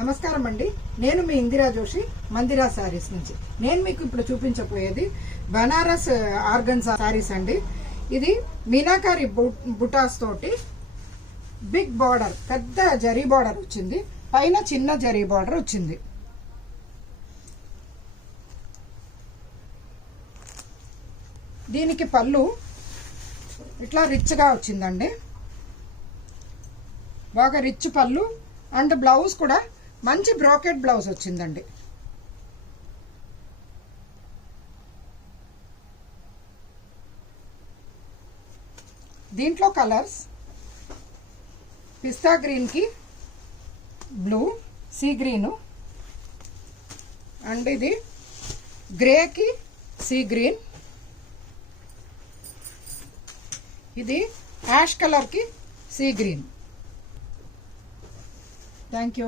నమస్కారం అండి. నేను మీ ఇందిరా జోషి మందిరా శారీస్ నుంచి. నేను మీకు ఇప్పుడు చూపించబోయేది బనారస్ ఆర్గన్జా శారీస్ అండి. ఇది మీనాకారి బుటాస్ తోటి బిగ్ బార్డర్, పెద్ద జరీ బార్డర్ వచ్చింది, పైన చిన్న జరీ బార్డర్ వచ్చింది. దీనికి పళ్ళు ఇట్లా రిచ్గా వచ్చిందండి, బాగా రిచ్ పళ్ళు. అండ్ బ్లౌజ్ కూడా మంచి బ్రోకెట్ బ్లౌజ్ వచ్చిందండి. దీంట్లో కలర్స్ పిస్తా గ్రీన్కి బ్లూ, సీ గ్రీను, అండ్ ఇది గ్రేకి సీ గ్రీన్, ఇది యాష్ కలర్కి సీ గ్రీన్. Thank you.